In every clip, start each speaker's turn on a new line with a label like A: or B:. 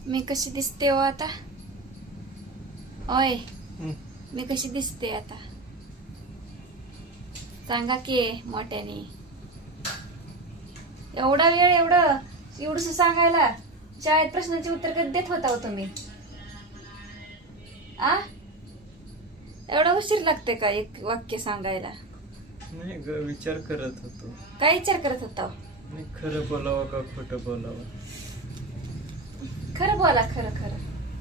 A: मी कशी दिसते हो आता? ओय, मी कशी दिसते आता? सांगा की मोठ्याने. एवढा वेळ एवढंसं सांगायला शाळेत प्रश्नाचे उत्तर कधी देत होता हो तुम्ही? आ एवढा उशीर लागते का एक वाक्य सांगायला?
B: नाही ग, विचार करत होतो.
A: काय विचार करत होता?
B: नाही, खरं बोलावं का खोटं बोलावं?
A: खरं बोला, खरं खरं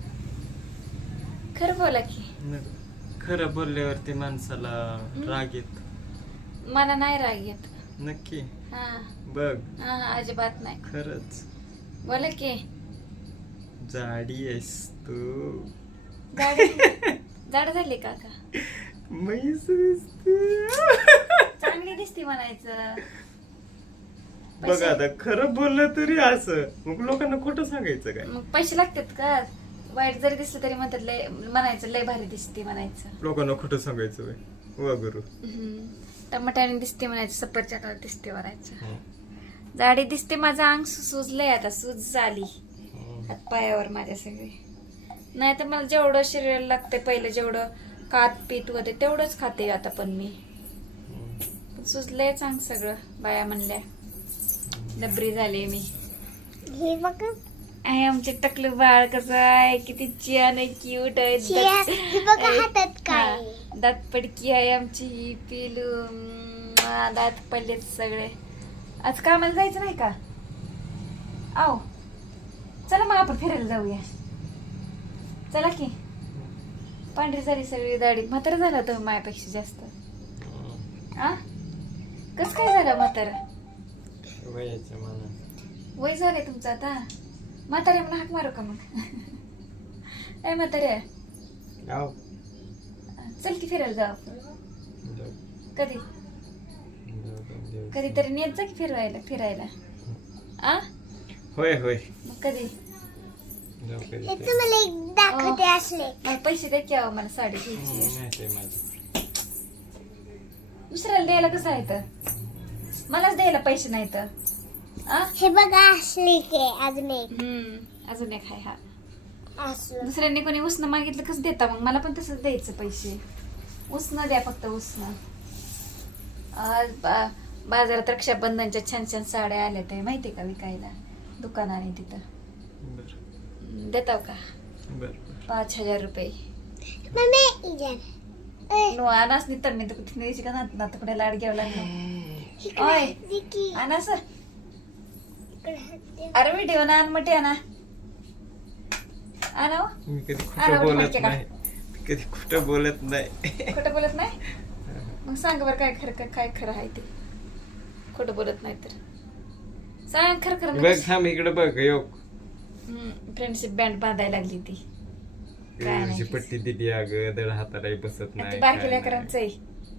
A: खरं बोला की.
B: नाही, खरं बोलल्यावरती माणसाला राग येत.
A: मला नाही राग येत.
B: नक्की
A: हा
B: बघ.
A: हा अजिबात नाही.
B: खरंच
A: बोला की.
B: जाडी आहेस तू.
A: जाड झाली का?
B: म्हैस दिसते.
A: चांगली दिसते म्हणायचं.
B: बघ आता खरं बोललं तरी असं, मग लोकांना खोटं सांगायचं काय?
A: मग पैसे लागतात का? वाईट जरी दिसलं तरी म्हणतात लय, म्हणायचं लय भारी दिसते म्हणायचं.
B: लोकांना खोटं सांगायचं व्हय? वा गुरु.
A: टमाट्याने दिसते म्हणायचं, सफरचंदाला दिसते म्हणायचं. जाडी दिसते, माझं अंग सुजलंय आता, सूज झाली हात पायावर माझ्या सगळे. नाही तर मला जेवढं शरीराला लागतंय पहिलं, जेवढं खात पीत होते तेवढंच खाते आता. पण मी सुजलंय चांग सगळं. बाया म्हणल्या डबरी झाले मी.
C: हे बघा,
A: आहे आमचे टकलू बाळ कसं आहे, किती छान आहे, क्यूट आहे.
C: हे बघा हातात काय आहे.
A: दात पडकी आहे आमची ही पिलू. दात पडलेत सगळे. आज कामाला जायचं नाही का? आओ चला मग आपण फिरायला जाऊया. चला की. पांढरी झाली सगळी दाढी. म्हातारा झाला तर मायापेक्षा जास्त. आ कस काय झालं म्हातारा?
B: वयाच्या मानाने
A: वय झालंय तुमचं आता. म्हातारे म्हणून हाक मारू का मग? ए म्हातारे,
B: आव.
A: चल की फिरायला जाऊ. कधी कधीतरी नेत जा की फिरायला. आ
B: होय होय.
A: मग कधी?
C: हे तुम्हाला एक दाखवते असले.
A: मला पैसे द्या की. मला साडी घ्यायची.
B: नाही माझं.
A: दुसऱ्याला द्यायला कसं आहे तर? मलाच द्यायला पैसे नाही तर.
C: हे बघा असले की अजून एक
A: अजून एक आहे. हा
C: असलं.
A: दुसऱ्यांनी कोणी उसनं मागितलं कसं देता मग? मला पण तसंच द्यायचं पैसे. उसनं द्या फक्त, उसनं. आज बाजारात रक्षाबंधनच्या छान छान साड्या आल्या ते माहिती का विकायला दुकानाने तिथं. देताव का? 5,000 रुपये.
C: मम्मी
A: नो अनास नाही तर मी तर कुठे न्यायची का ना तुकडे लाड घ्यावं लागलं. ओय अनास, अरे व्हिडिओ ना आण मटे आणा. आणा हो.
B: मी कधी
A: आणा
B: खोटं
A: उठ
B: बोलत
A: मटके का?
B: नाही. कधी खोटं बोलत नाही.
A: खोटं बोलत नाही. मग सांग बरं काय खरं आहे ते. खोटं बोलत नाही तर सांग खरं खरं.
B: बघ थांब इकडे बघ. योग
A: फ्रेंडशिप बँड बांधायला लागली ती. काय नाही.
B: पट्टी दिली अगं, दड हातालाही बसत
A: आणि
B: नाही.
A: ती बारकी लेकरांचं आहे.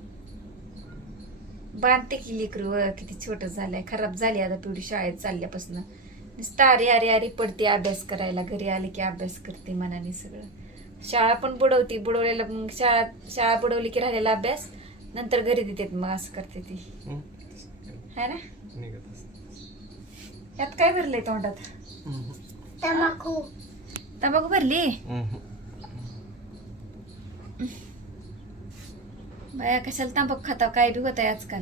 A: बांधते की लेकरू. किती छोट झालंय. खराब झाली आता पिढी शाळेत चालल्यापासून. नुसतं अरे पडते अभ्यास करायला. घरी आले की अभ्यास करते मनाने सगळं. शाळा पण बुडवती. बुडवलेला मग शाळा बुडवली की राहिलेला अभ्यास नंतर घरी देते. मग असं करते ती. है ना? यात काय भरलंय तोंडात? तंबाखू भरली. बाया कशाला तंबाखू खाता? काय बी होत आहे आजकाल.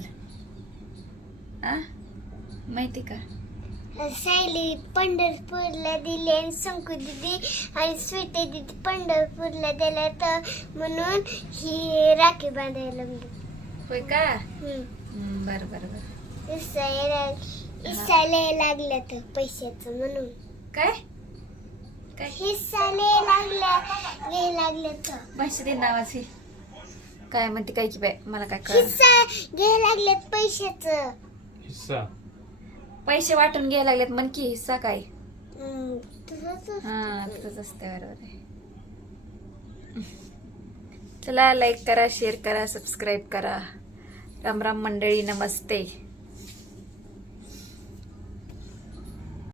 A: माहिती का?
C: सायली पंढरपूरला दिली आणि शंकू दिदी आणि स्वीटी दिदी पंढरपूरला दिल्या तर म्हणून ही राखी बांधायला लागली.
A: होय का? बर.
C: हिस्सायला लागल्या तर पैशाचं म्हणून.
A: काय
C: हिस्सायला घ्यायला लागल्या तर
A: पैसे दे नावाची. काय म्हणते काय की बाय मला काय कळ.
C: हिस्सा घ्यायला लागल्यात पैशाचं.
B: हिस्सा
A: पैसे वाटून घ्यायला लागलेत म्हण की. हिस्सा काय?
C: तसंच
A: तसंच असते. बरोबर आहे. चला लाईक करा, शेअर करा, सबस्क्राईब करा. राम राम मंडळी, नमस्ते.